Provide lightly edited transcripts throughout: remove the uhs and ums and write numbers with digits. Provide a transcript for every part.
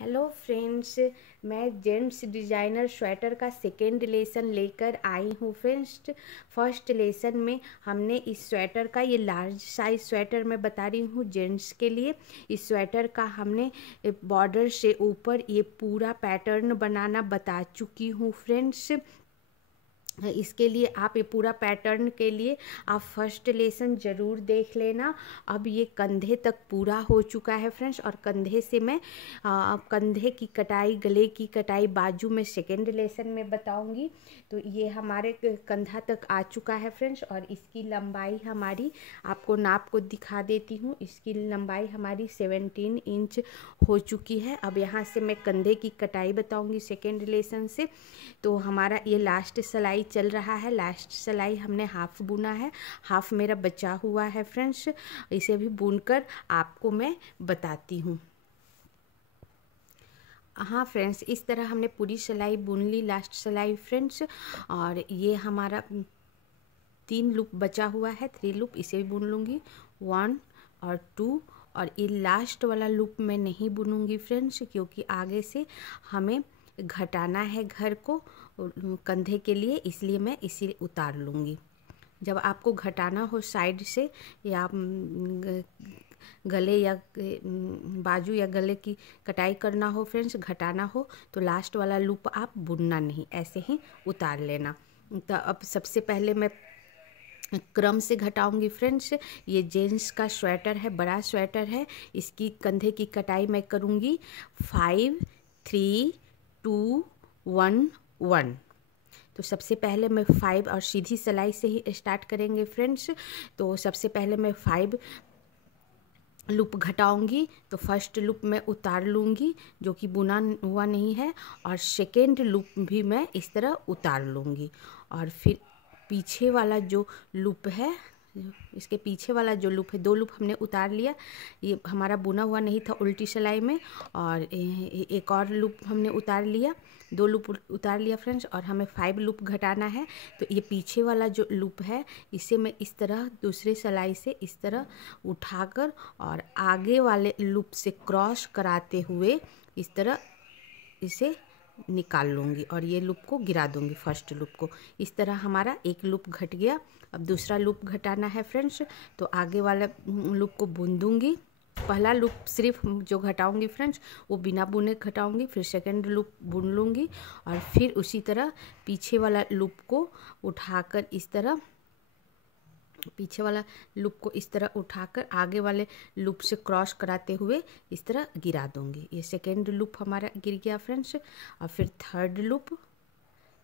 Hello friends. मैं gents designer sweater का second lesson लेकर आई हूँ फ्रेंड्स। फर्स्ट लेसन में हमने इस स्वेटर का ये लार्ज साइज स्वेटर मैं बता रही हूँ जेंट्स के लिए। इस स्वेटर का हमने बॉर्डर से ऊपर ये पूरा पैटर्न बनाना बता चुकी हूँ फ्रेंड्स। इसके लिए आप ये पूरा पैटर्न के लिए आप फर्स्ट लेसन ज़रूर देख लेना। अब ये कंधे तक पूरा हो चुका है फ्रेंड्स, और कंधे से मैं कंधे की कटाई, गले की कटाई बाजू में सेकेंड लेसन में बताऊंगी। तो ये हमारे कंधा तक आ चुका है फ्रेंड्स, और इसकी लंबाई हमारी आपको नाप को दिखा देती हूँ। इसकी लंबाई हमारी 17 इंच हो चुकी है। अब यहाँ से मैं कंधे की कटाई बताऊंगी सेकेंड लेसन से। तो हमारा ये लास्ट सिलाई चल रहा है। लास्ट सिलाई हमने हाफ बुना है, हाफ मेरा बचा हुआ है फ्रेंड्स। इसे भी बुनकर आपको मैं बताती हूँ। हाँ फ्रेंड्स, इस तरह हमने पूरी सिलाई बुन ली, लास्ट सिलाई फ्रेंड्स। और ये हमारा 3 लूप बचा हुआ है, 3 लूप, इसे भी बुन लूँगी 1 और 2। और ये लास्ट वाला लूप मैं नहीं बुनूंगी फ्रेंड्स, क्योंकि आगे से हमें घटाना है घर को कंधे के लिए, इसलिए मैं इसे उतार लूँगी। जब आपको घटाना हो साइड से या गले या बाजू या गले की कटाई करना हो फ्रेंड्स, घटाना हो, तो लास्ट वाला लूप आप बुनना नहीं, ऐसे ही उतार लेना। तो अब सबसे पहले मैं क्रम से घटाऊंगी फ्रेंड्स। ये जेंट्स का स्वेटर है, बड़ा स्वेटर है। इसकी कंधे की कटाई मैं करूंगी 5 3 2 1 1। तो सबसे पहले मैं 5 और सीधी सिलाई से ही स्टार्ट करेंगे फ्रेंड्स। तो सबसे पहले मैं 5 लूप घटाऊंगी, तो फर्स्ट लूप मैं उतार लूँगी जो कि बुना हुआ नहीं है, और सेकेंड लूप भी मैं इस तरह उतार लूँगी। और फिर पीछे वाला जो लूप है, इसके पीछे वाला जो लूप है, 2 लूप हमने उतार लिया। ये हमारा बुना हुआ नहीं था उल्टी सिलाई में, और एक और लूप हमने उतार लिया, 2 लूप उतार लिया फ्रेंड्स। और हमें 5 लूप घटाना है। तो ये पीछे वाला जो लूप है, इसे मैं इस तरह दूसरी सिलाई से इस तरह उठाकर और आगे वाले लूप से क्रॉस कराते हुए इस तरह इसे निकाल लूँगी, और ये लूप को गिरा दूँगी फर्स्ट लूप को। इस तरह हमारा एक लूप घट गया। अब दूसरा लूप घटाना है फ्रेंड्स, तो आगे वाला लूप को बुन दूँगी। पहला लूप सिर्फ जो घटाऊंगी फ्रेंड्स वो बिना बुने घटाऊंगी, फिर सेकंड लूप बुन लूँगी, और फिर उसी तरह पीछे वाला लूप को उठाकर इस तरह, पीछे वाला लूप को इस तरह उठाकर आगे वाले लूप से क्रॉस कराते हुए इस तरह गिरा दूंगी। ये सेकेंड लूप हमारा गिर गया फ्रेंड्स। और फिर थर्ड लूप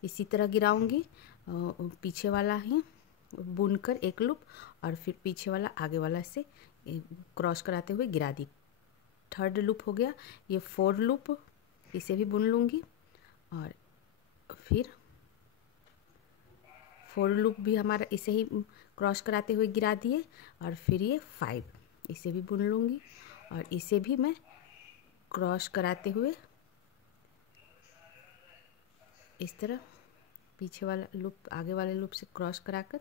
इसी तरह गिराऊंगी, पीछे वाला ही बुनकर एक लूप, और फिर पीछे वाला आगे वाला से क्रॉस कराते हुए गिरा दी। थर्ड लूप हो गया। ये 4 लूप, इसे भी बुन लूँगी, और फिर 4 लूप भी हमारा इसे ही क्रॉस कराते हुए गिरा दिए। और फिर ये 5, इसे भी बुन लूँगी, और इसे भी मैं क्रॉस कराते हुए इस तरह पीछे वाला लूप आगे वाले लूप से क्रॉस कराकर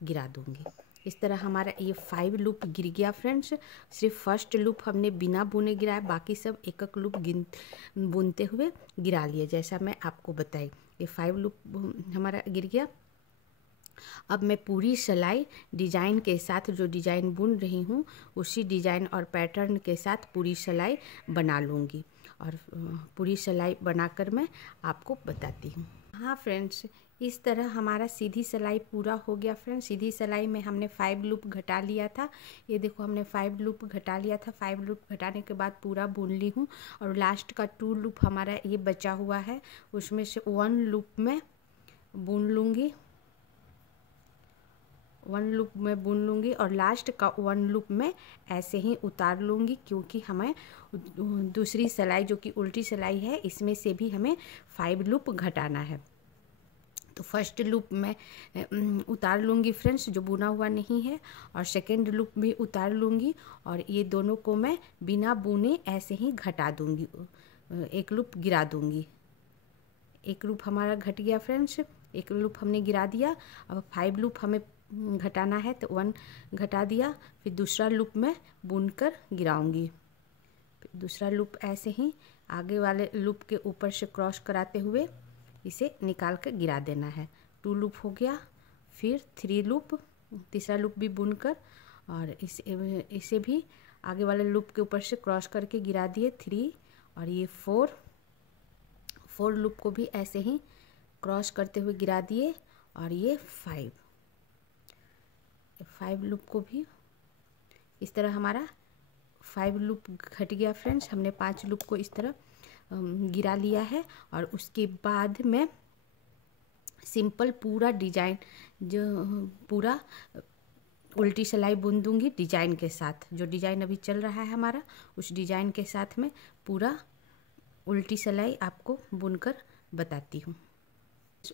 गिरा दूँगी। इस तरह हमारा ये 5 लूप गिर गया फ्रेंड्स। सिर्फ फर्स्ट लूप हमने बिना बुने गिराया, बाकी सब एक एक लूप बुनते हुए गिरा लिए, जैसा मैं आपको बताई। ये 5 लूप हमारा गिर गया। अब मैं पूरी सिलाई डिज़ाइन के साथ, जो डिज़ाइन बुन रही हूँ उसी डिज़ाइन और पैटर्न के साथ पूरी सिलाई बना लूँगी, और पूरी सिलाई बनाकर मैं आपको बताती हूँ। हाँ फ्रेंड्स, इस तरह हमारा सीधी सिलाई पूरा हो गया फ्रेंड्स। सीधी सिलाई में हमने 5 लूप घटा लिया था। ये देखो, हमने 5 लूप घटा लिया था। 5 लूप घटाने के बाद पूरा बुन ली हूँ, और लास्ट का 2 लूप हमारा ये बचा हुआ है, उसमें से 1 लूप में बुन लूँगी, 1 लूप में बुन लूँगी, और लास्ट का 1 लूप में ऐसे ही उतार लूँगी, क्योंकि हमें दूसरी सिलाई जो कि उल्टी सिलाई है, इसमें से भी हमें 5 लूप घटाना है। तो फर्स्ट लूप मैं उतार लूँगी फ्रेंड्स, जो बुना हुआ नहीं है, और सेकेंड लूप भी उतार लूँगी, और ये दोनों को मैं बिना बुने ऐसे ही घटा दूँगी, एक लूप गिरा दूँगी। एक लूप हमारा घट गया फ्रेंड्स, एक लूप हमने गिरा दिया। अब 5 लूप हमें घटाना है, तो 1 घटा दिया, फिर दूसरा लूप मैं बुनकर गिराऊंगी। दूसरा लूप ऐसे ही आगे वाले लूप के ऊपर से क्रॉस कराते हुए इसे निकाल कर गिरा देना है। 2 लूप हो गया, फिर 3 लूप, तीसरा लूप भी बुनकर और इसे भी आगे वाले लूप के ऊपर से क्रॉस करके गिरा दिए 3 और ये 4 लूप को भी ऐसे ही क्रॉस करते हुए गिरा दिए और ये 5 लूप को भी इस तरह हमारा 5 लूप घट गया फ्रेंड्स। हमने 5 लूप को इस तरह गिरा लिया है और उसके बाद में सिंपल पूरा डिजाइन जो पूरा उल्टी सिलाई बुन दूंगी डिजाइन के साथ। जो डिजाइन अभी चल रहा है हमारा उस डिजाइन के साथ में पूरा उल्टी सिलाई आपको बुनकर बताती हूँ।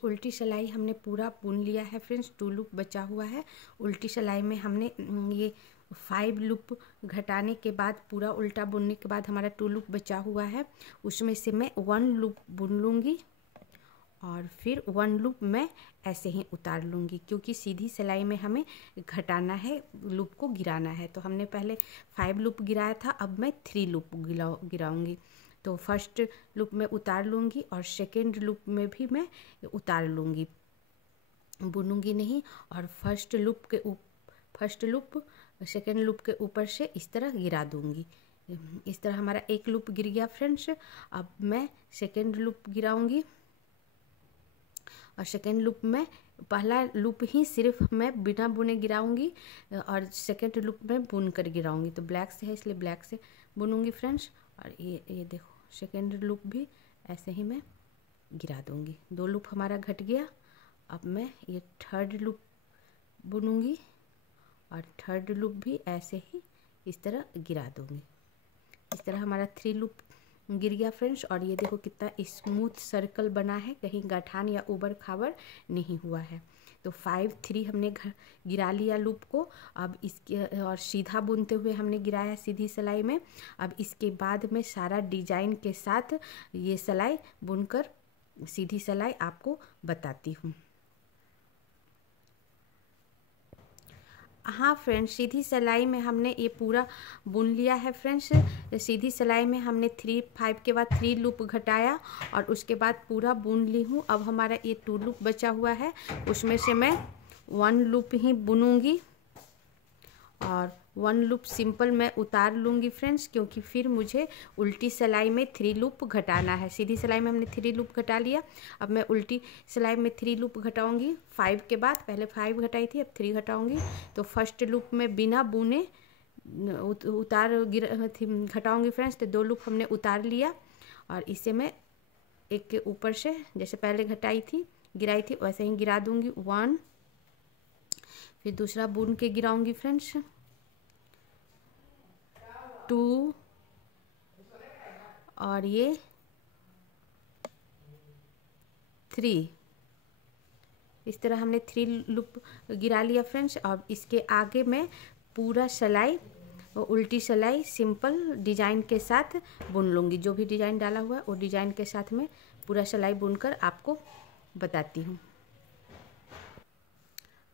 उल्टी सिलाई हमने पूरा बुन लिया है फ्रेंड्स, 2 लूप बचा हुआ है। उल्टी सिलाई में हमने ये 5 लूप घटाने के बाद पूरा उल्टा बुनने के बाद हमारा 2 लूप बचा हुआ है, उसमें से मैं 1 लूप बुन लूँगी और फिर 1 लूप मैं ऐसे ही उतार लूँगी, क्योंकि सीधी सिलाई में हमें घटाना है, लूप को गिराना है। तो हमने पहले 5 लूप गिराया था, अब मैं 3 लूप गिराऊँगी। तो फर्स्ट लूप में उतार लूँगी और सेकेंड लूप में भी मैं उतार लूँगी, बुनूंगी नहीं। और फर्स्ट लूप सेकेंड लूप के ऊपर से इस तरह गिरा दूँगी। इस तरह हमारा एक लूप गिर गया फ्रेंड्स। अब मैं सेकेंड लूप गिराऊँगी और सेकेंड लूप में पहला लूप ही सिर्फ मैं बिना बुने गिराऊंगी और सेकेंड लूप में बुन कर गिराऊंगी। तो ब्लैक से है इसलिए ब्लैक से बुनूंगी फ्रेंड्स। और ये देखो सेकेंड लूप भी ऐसे ही मैं गिरा दूंगी। 2 लूप हमारा घट गया। अब मैं ये थर्ड लूप बुनूंगी और थर्ड लूप भी ऐसे ही इस तरह गिरा दूंगी। इस तरह हमारा 3 लूप गिर गया फ्रेंड्स। और ये देखो कितना स्मूथ सर्कल बना है, कहीं गठान या उबर खाबर नहीं हुआ है। तो 5 3 हमने गिरा लिया लूप को। अब इसके और सीधा बुनते हुए हमने गिराया सीधी सिलाई में। अब इसके बाद में सारा डिजाइन के साथ ये सिलाई बुनकर सीधी सिलाई आपको बताती हूँ। हाँ फ्रेंड्स, सीधी सिलाई में हमने ये पूरा बुन लिया है फ्रेंड्स। सीधी सिलाई में हमने 5 के बाद 3 लूप घटाया और उसके बाद पूरा बुन ली हूँ। अब हमारा ये 2 लूप बचा हुआ है, उसमें से मैं 1 लूप ही बुनूंगी और 1 लूप सिंपल मैं उतार लूँगी फ्रेंड्स, क्योंकि फिर मुझे उल्टी सिलाई में 3 लूप घटाना है। सीधी सिलाई में हमने 3 लूप घटा लिया, अब मैं उल्टी सिलाई में 3 लूप घटाऊँगी 5 के बाद। पहले 5 घटाई थी, अब 3 घटाऊँगी। तो फर्स्ट लूप में बिना बुने घटाऊँगी फ्रेंड्स। तो 2 लूप हमने उतार लिया और इसे मैं एक के ऊपर से जैसे पहले गिराई थी वैसे ही गिरा दूँगी 1, फिर दूसरा बुन के गिराऊंगी फ्रेंड्स 2 और ये 3। इस तरह हमने 3 लूप गिरा लिया फ्रेंड्स। और इसके आगे मैं पूरा सिलाई उल्टी सिलाई सिंपल डिजाइन के साथ बुन लूँगी। जो भी डिजाइन डाला हुआ है वो डिजाइन के साथ में पूरा सिलाई बुनकर आपको बताती हूँ।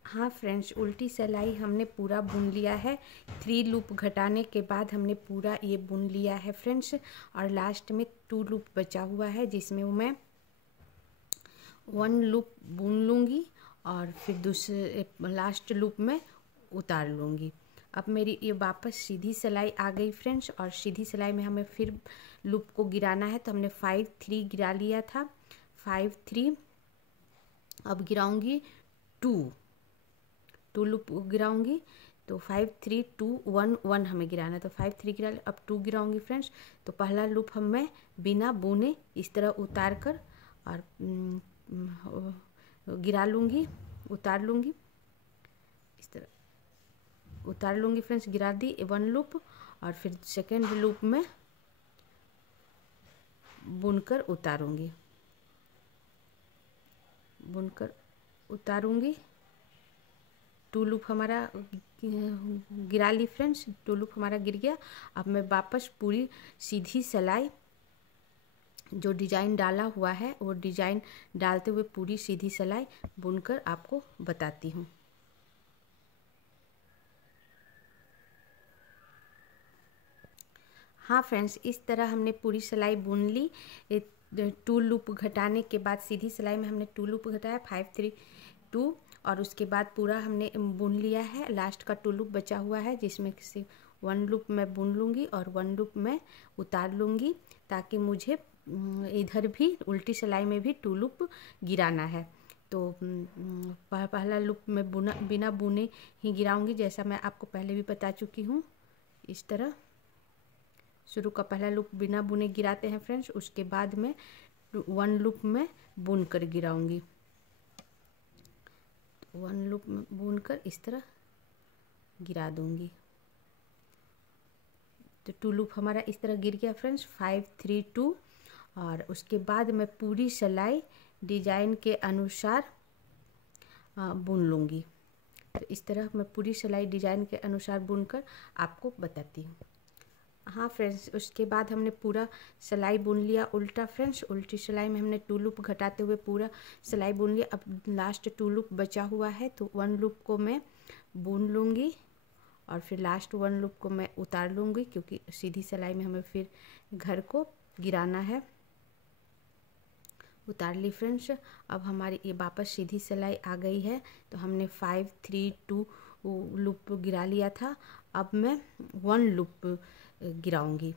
हाँ फ्रेंड्स, उल्टी सिलाई हमने पूरा बुन लिया है। 3 लूप घटाने के बाद हमने पूरा ये बुन लिया है फ्रेंड्स। और लास्ट में 2 लूप बचा हुआ है, जिसमें मैं 1 लूप बुन लूँगी और फिर दूसरे लास्ट लूप में उतार लूँगी। अब मेरी ये वापस सीधी सिलाई आ गई फ्रेंड्स। और सीधी सिलाई में हमें फिर लूप को गिराना है। तो हमने 5 3 गिरा लिया था, 5 3। अब गिराऊँगी 2 लूप गिराऊंगी। तो 5 3 2 1 1 हमें गिराना है। तो 5 3 गिरा, अब 2 गिराऊंगी फ्रेंड्स। तो पहला लूप मैं बिना बुने इस तरह उतार कर और गिरा लूँगी, उतार लूँगी। इस तरह उतार लूँगी फ्रेंड्स, गिरा दी 1 लूप। और फिर सेकेंड लूप में बुनकर उतारूँगी, बुनकर उतारूँगी। 2 लूप हमारा गिरा ली फ्रेंड्स, 2 लूप हमारा गिर गया। अब मैं वापस पूरी सीधी सिलाई जो डिजाइन डाला हुआ है वो डिजाइन डालते हुए पूरी सीधी सिलाई बुनकर आपको बताती हूँ। हाँ फ्रेंड्स, इस तरह हमने पूरी सिलाई बुन ली। 2 लूप घटाने के बाद सीधी सिलाई में हमने 2 लूप घटाया, 5 3 2, और उसके बाद पूरा हमने बुन लिया है। लास्ट का 2 लूप बचा हुआ है जिसमें से 1 लूप मैं बुन लूँगी और 1 लूप मैं उतार लूँगी, ताकि मुझे इधर भी उल्टी सिलाई में भी 2 लूप गिराना है। तो पहला लूप मैं बिना बुने ही गिराऊंगी, जैसा मैं आपको पहले भी बता चुकी हूँ। इस तरह शुरू का पहला लूप बिना बुने गिराते हैं फ्रेंड्स, उसके बाद में 1 लूप में बुन कर गिराऊंगी। 1 लूप में बुन कर इस तरह गिरा दूंगी। तो 2 लूप हमारा इस तरह गिर गया फ्रेंड्स, 5 3 2। और उसके बाद मैं पूरी सिलाई डिजाइन के अनुसार बुन लूँगी। तो इस तरह मैं पूरी सिलाई डिजाइन के अनुसार बुनकर आपको बताती हूँ। हाँ फ्रेंड्स, उसके बाद हमने पूरा सिलाई बुन लिया उल्टा फ्रेंड्स। उल्टी सिलाई में हमने 2 लूप घटाते हुए पूरा सिलाई बुन लिया। अब लास्ट 2 लूप बचा हुआ है, तो 1 लूप को मैं बुन लूँगी और फिर लास्ट 1 लूप को मैं उतार लूँगी, क्योंकि सीधी सिलाई में हमें फिर घर को गिराना है। उतार ली फ्रेंड्स। अब हमारी ये वापस सीधी सिलाई आ गई है। तो हमने 5 3 2 लूप गिरा लिया था। अब मैं 1 लूप गिराऊंगी।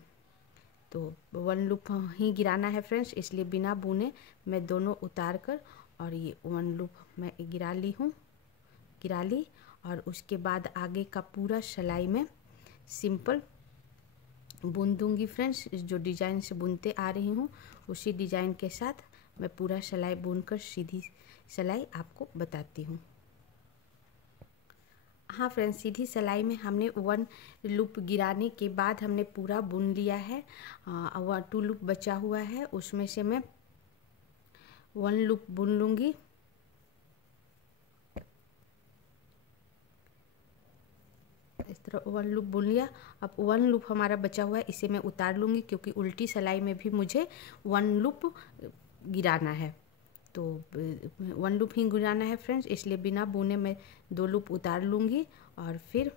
तो 1 लूप ही गिराना है फ्रेंड्स, इसलिए बिना बुने मैं दोनों उतार कर और ये 1 लूप मैं गिरा ली। और उसके बाद आगे का पूरा सिलाई में सिंपल बुन दूंगी फ्रेंड्स। जो डिजाइन से बुनते आ रही हूँ उसी डिजाइन के साथ मैं पूरा सिलाई बुनकर सीधी सिलाई आपको बताती हूँ। हाँ फ्रेंड्स, सीधी सिलाई में हमने 1 लूप गिराने के बाद हमने पूरा बुन लिया है। 2 लूप बचा हुआ है, उसमें से मैं 1 लूप बुन लूँगी। इस तरह 1 लूप बुन लिया। अब 1 लूप हमारा बचा हुआ है, इसे मैं उतार लूँगी, क्योंकि उल्टी सिलाई में भी मुझे 1 लूप गिराना है। तो 1 लूप ही गिराना है फ्रेंड्स, इसलिए बिना बुने मैं 2 लूप उतार लूँगी और फिर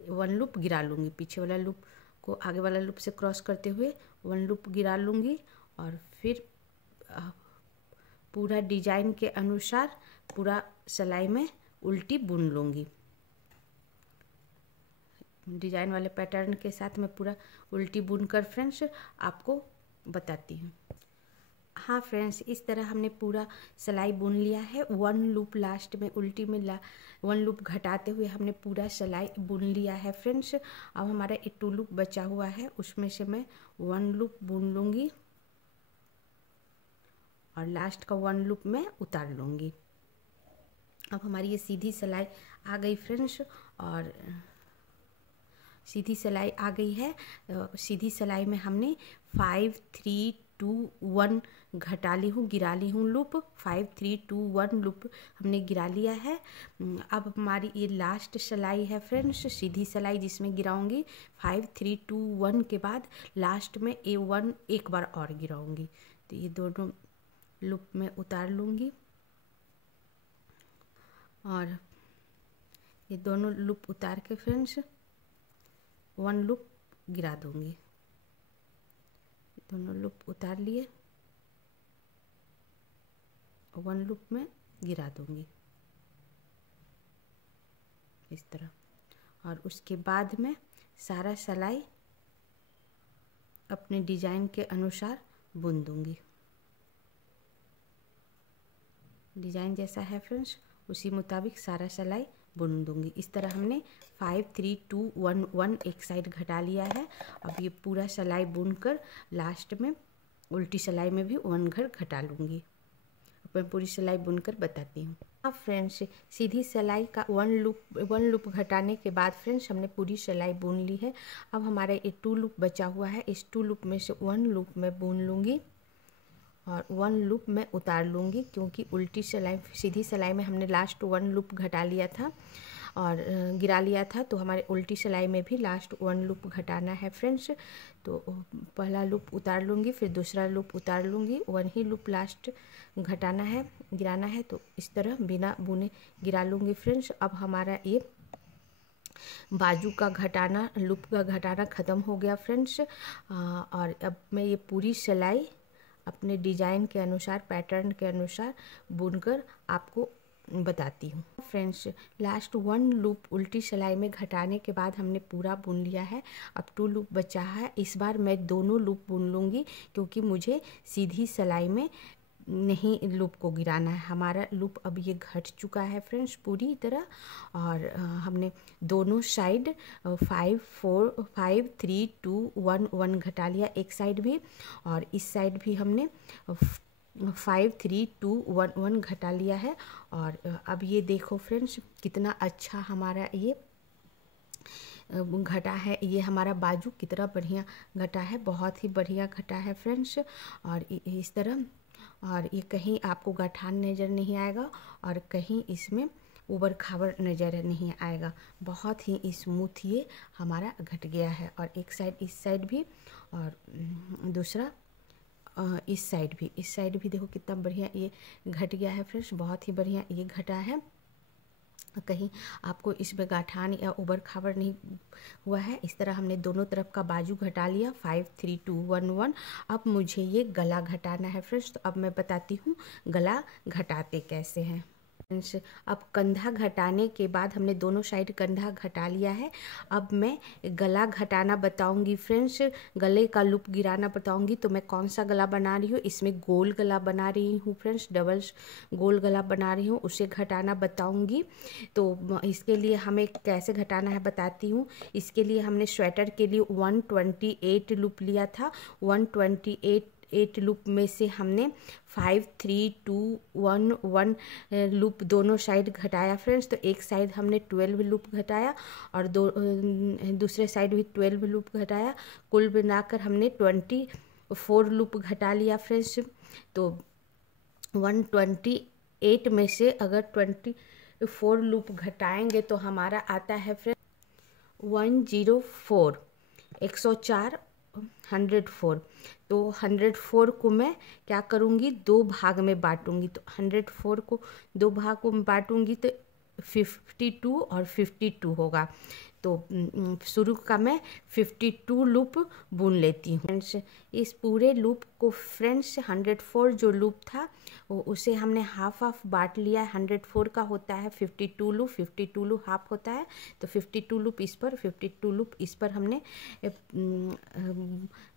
1 लूप गिरा लूँगी। पीछे वाला लूप को आगे वाला लूप से क्रॉस करते हुए 1 लूप गिरा लूँगी और फिर पूरा डिजाइन के अनुसार पूरा सिलाई में उल्टी बुन लूँगी। डिजाइन वाले पैटर्न के साथ मैं पूरा उल्टी बुनकर फ्रेंड्स आपको बताती हूँ। हाँ फ्रेंड्स, इस तरह हमने पूरा सिलाई बुन लिया है। 1 लूप लास्ट में उल्टी में 1 लूप घटाते हुए हमने पूरा सिलाई बुन लिया है फ्रेंड्स। अब हमारा एक 2 लूप बचा हुआ है, उसमें से मैं 1 लूप बुन लूँगी और लास्ट का 1 लूप मैं उतार लूँगी। अब हमारी ये सीधी सिलाई आ गई फ्रेंड्स, और सीधी सिलाई आ गई है। सीधी सिलाई में हमने 5 3 2 1 घटा ली हूँ, गिरा ली हूँ लूप। 5 3 2 1 लूप हमने गिरा लिया है। अब हमारी ये लास्ट सिलाई है फ्रेंड्स, सीधी सिलाई जिसमें गिराऊंगी। 5 3 2 1 के बाद लास्ट में A1 एक बार और गिराऊंगी। तो ये दोनों लूप में उतार लूँगी और ये दोनों लूप उतार के फ्रेंड्स 1 लूप गिरा दूँगी। दोनों लूप उतार लिए, 1 लूप में गिरा दूँगी इस तरह। और उसके बाद में सारा सिलाई अपने डिजाइन के अनुसार बुन दूँगी। डिजाइन जैसा है फ्रेंड्स उसी मुताबिक सारा सिलाई बुन दूँगी। इस तरह हमने 5 3 2 1 1 एक साइड घटा लिया है। अब ये पूरा सिलाई बुनकर लास्ट में उल्टी सिलाई में भी 1 घर घटा लूँगी। अब मैं पूरी सिलाई बुनकर बताती हूँ। अब फ्रेंड्स, सीधी सिलाई का 1 लूप घटाने के बाद फ्रेंड्स हमने पूरी सिलाई बुन ली है। अब हमारा ये 2 लूप बचा हुआ है, इस 2 लूप में से 1 लूप मैं बुन लूँगी और 1 लूप मैं उतार लूँगी, क्योंकि उल्टी सिलाई सीधी सिलाई में हमने लास्ट 1 लूप घटा लिया था और गिरा लिया था। तो हमारे उल्टी सिलाई में भी लास्ट 1 लूप घटाना है फ्रेंड्स। तो पहला लूप उतार लूँगी, फिर दूसरा लूप उतार लूँगी, 1 ही लूप लास्ट घटाना है, गिराना है। तो इस तरह बिना बुने गिरा लूँगी फ्रेंड्स। अब हमारा ये बाजू का घटाना, लूप का घटाना ख़त्म हो गया फ्रेंड्स। और अब मैं ये पूरी सिलाई अपने डिज़ाइन के अनुसार, पैटर्न के अनुसार बुनकर आपको बताती हूँ फ्रेंड्स। लास्ट 1 लूप उल्टी सिलाई में घटाने के बाद हमने पूरा बुन लिया है। अब 2 लूप बचा है। इस बार मैं दोनों लूप बुन लूँगी क्योंकि मुझे सीधी सिलाई में नहीं लूप को गिराना है। हमारा लूप अब ये घट चुका है फ्रेंड्स पूरी तरह। और हमने दोनों साइड 5 4 5 3 2 1 1 घटा लिया, एक साइड भी, और इस साइड भी हमने 5 3 2 1 1 घटा लिया है। और अब ये देखो फ्रेंड्स कितना अच्छा हमारा ये घटा है। ये हमारा बाजू कितना बढ़िया घटा है, बहुत ही बढ़िया घटा है फ्रेंड्स। और इस तरह, और ये कहीं आपको गठान नज़र नहीं आएगा और कहीं इसमें उबड़ खाबड़ नज़र नहीं आएगा। बहुत ही स्मूथ ये हमारा घट गया है। और एक साइड, इस साइड भी, और दूसरा इस साइड भी देखो कितना बढ़िया ये घट गया है फ्रेंड्स। बहुत ही बढ़िया ये घटा है, कहीं आपको इसमें गाठान या उबड़ खाबड़ नहीं हुआ है। इस तरह हमने दोनों तरफ का बाजू घटा लिया 5 3 2 1 1। अब मुझे ये गला घटाना है फ्रेंड्स। तो अब मैं बताती हूँ गला घटाते कैसे हैं फ्रेंड्स। अब कंधा घटाने के बाद हमने दोनों साइड कंधा घटा लिया है। अब मैं गला घटाना बताऊंगी फ्रेंड्स, गले का लूप गिराना बताऊंगी। तो मैं कौन सा गला बना रही हूँ, इसमें गोल गला बना रही हूँ फ्रेंड्स, डबल गोल गला बना रही हूँ, उसे घटाना बताऊंगी। तो इसके लिए हमें कैसे घटाना है बताती हूँ। इसके लिए हमने स्वेटर के लिए 128 लूप लिया था। 128 लूप में से हमने 5 3 2 1 1 लूप दोनों साइड घटाया फ्रेंड्स। तो एक साइड हमने 12 लूप घटाया और दूसरे साइड भी 12 लूप घटाया। कुल बनाकर हमने 24 लूप घटा लिया फ्रेंड्स। तो 128 में से अगर 24 लूप घटाएंगे तो हमारा आता है फ्रेंड 104, 104, 104। तो 104 को मैं क्या करूँगी, 2 भाग में बांटूंगी। तो 104 को 2 भाग में बांटूंगी तो 52 और 52 होगा। तो शुरू का मैं 52 लूप बुन लेती हूँ फ्रेंड्स। इस पूरे लूप को फ्रेंड्स 104 जो लूप था उसे हमने हाफ बांट लिया है। 104 का होता है 52 लूप, 52 लूप हाफ होता है। तो 52 लूप इस पर, 52 लूप इस पर हमने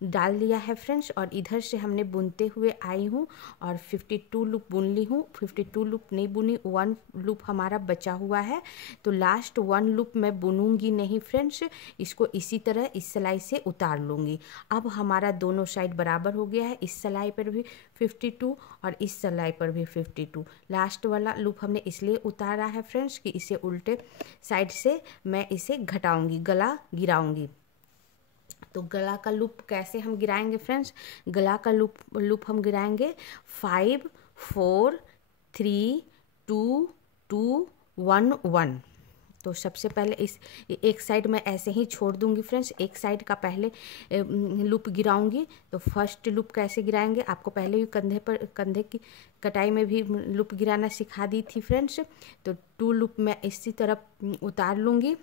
डाल लिया है फ्रेंड्स। और इधर से हमने बुनते हुए आई हूँ और 52 लूप बुन ली हूँ। 52 लूप नहीं बुनी, 1 लूप हमारा बचा हुआ है। तो लास्ट 1 लूप मैं बुनूंगी नहीं फ्रेंड्स, इसको इसी तरह इस सिलाई से उतार लूँगी। अब हमारा दोनों साइड बराबर हो गया है। इस सिलाई पर भी 52 और इस सिलाई पर भी 52। लास्ट वाला लूप हमने इसलिए उतारा है फ्रेंड्स कि इसे उल्टे साइड से मैं इसे घटाऊंगी, गला गिराऊंगी। तो गला का लूप कैसे हम गिराएंगे फ्रेंड्स, गला का लूप हम गिराएंगे 5 4 3 2 2 1 1। तो सबसे पहले इस एक साइड में ऐसे ही छोड़ दूंगी फ्रेंड्स, एक साइड का पहले लूप गिराऊंगी। तो फर्स्ट लूप कैसे गिराएंगे आपको पहले भी कंधे की कटाई में भी लूप गिराना सिखा दी थी फ्रेंड्स। तो 2 लूप मैं इसी तरफ उतार लूँगी,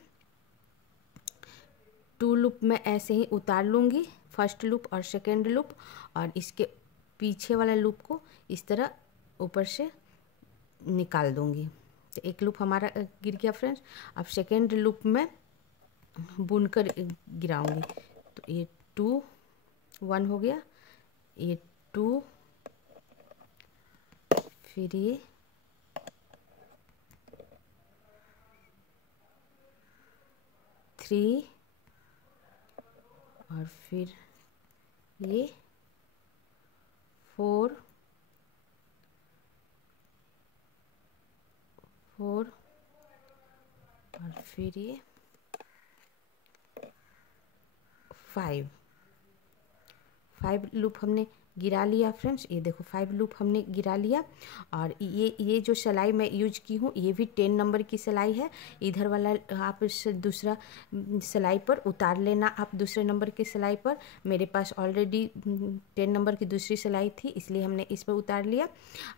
2 लूप मैं ऐसे ही उतार लूँगी, फर्स्ट लूप और सेकेंड लूप। और इसके पीछे वाला लूप को इस तरह ऊपर से निकाल दूँगी। तो एक लूप हमारा गिर गया फ्रेंड्स। अब सेकेंड लूप में बुनकर गिराऊंगी। तो ये 2 1 हो गया, ये 2, फिर ये 3 और फिर ये 4 4 और फिर ये 5 लूप हमने गिरा लिया फ्रेंड्स। ये देखो 5 लूप हमने गिरा लिया। और ये जो सिलाई मैं यूज की हूँ ये भी 10 नंबर की सिलाई है। इधर वाला आप दूसरा सिलाई पर उतार लेना आप दूसरे नंबर की सिलाई पर। मेरे पास ऑलरेडी 10 नंबर की दूसरी सिलाई थी इसलिए हमने इस पर उतार लिया।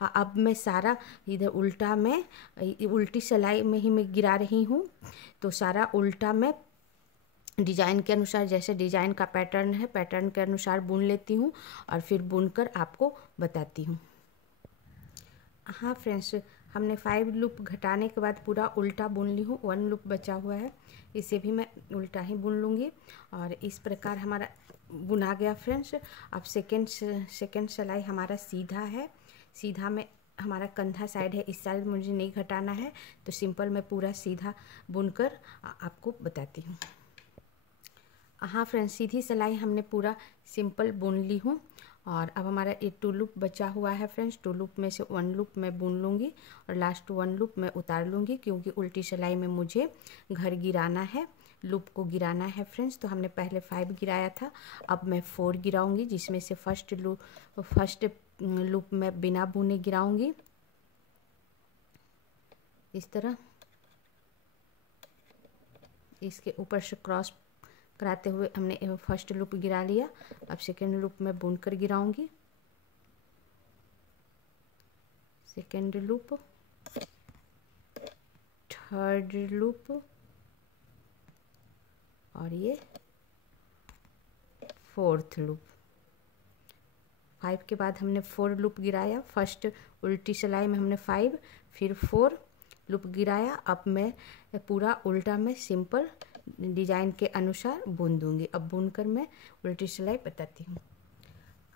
अब मैं सारा इधर उल्टा में उल्टी सिलाई में ही मैं गिरा रही हूँ। तो सारा उल्टा में डिजाइन के अनुसार, जैसे डिजाइन का पैटर्न है पैटर्न के अनुसार बुन लेती हूँ और फिर बुनकर आपको बताती हूँ। हाँ फ्रेंड्स, हमने 5 लूप घटाने के बाद पूरा उल्टा बुन ली हूँ। 1 लूप बचा हुआ है, इसे भी मैं उल्टा ही बुन लूँगी। और इस प्रकार हमारा बुना गया फ्रेंड्स। अब सेकेंड सिलाई हमारा सीधा है। सीधा में हमारा कंधा साइड है, इस साइड मुझे नहीं घटाना है, तो सिंपल मैं पूरा सीधा बुनकर आपको बताती हूँ। हाँ फ्रेंड्स, सीधी सिलाई हमने पूरा सिंपल बुन ली हूँ। और अब हमारा ये 2 लूप बचा हुआ है फ्रेंड्स। 2 लूप में से 1 लूप मैं बुन लूँगी और लास्ट 1 लूप मैं उतार लूँगी, क्योंकि उल्टी सिलाई में मुझे घर गिराना है, लूप को गिराना है फ्रेंड्स। तो हमने पहले 5 गिराया था, अब मैं 4 गिराऊँगी, जिसमें से फर्स्ट लूप मैं बिना बुने गिराऊँगी इस तरह। इसके ऊपर से क्रॉस कराते हुए हमने फर्स्ट लूप गिरा लिया। अब सेकेंड लूप में बुनकर गिराऊंगी। सेकेंड लूप, थर्ड लूप और ये 4th लूप। 5 के बाद हमने 4 लूप गिराया। फर्स्ट उल्टी सिलाई में हमने 5 फिर 4 लूप गिराया। अब मैं पूरा उल्टा में सिंपल डिजाइन के अनुसार बुन दूंगी। अब बुनकर मैं उल्टी सिलाई बताती हूँ।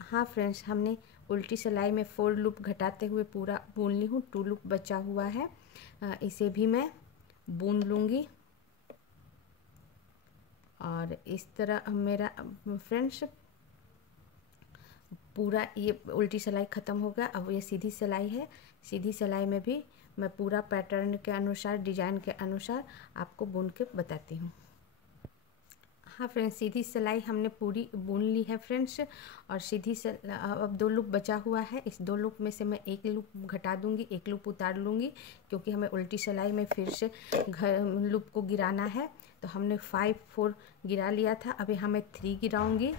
हाँ फ्रेंड्स, हमने उल्टी सिलाई में 4 लूप घटाते हुए पूरा बुन ली हूँ। 2 लूप बचा हुआ है, इसे भी मैं बुन लूँगी। और इस तरह मेरा फ्रेंड्स पूरा ये उल्टी सिलाई ख़त्म हो गया। अब ये सीधी सिलाई है। सीधी सिलाई में भी मैं पूरा पैटर्न के अनुसार, डिजाइन के अनुसार आपको बुन के बताती हूँ। हाँ फ्रेंड्स, सीधी सिलाई हमने पूरी बुन ली है फ्रेंड्स। और अब 2 लूप बचा हुआ है। इस 2 लूप में से मैं 1 लूप घटा दूंगी, 1 लूप उतार लूँगी, क्योंकि हमें उल्टी सिलाई में फिर से लूप को गिराना है। तो हमने 5 4 गिरा लिया था, अभी हमें 3 गिराऊंगी।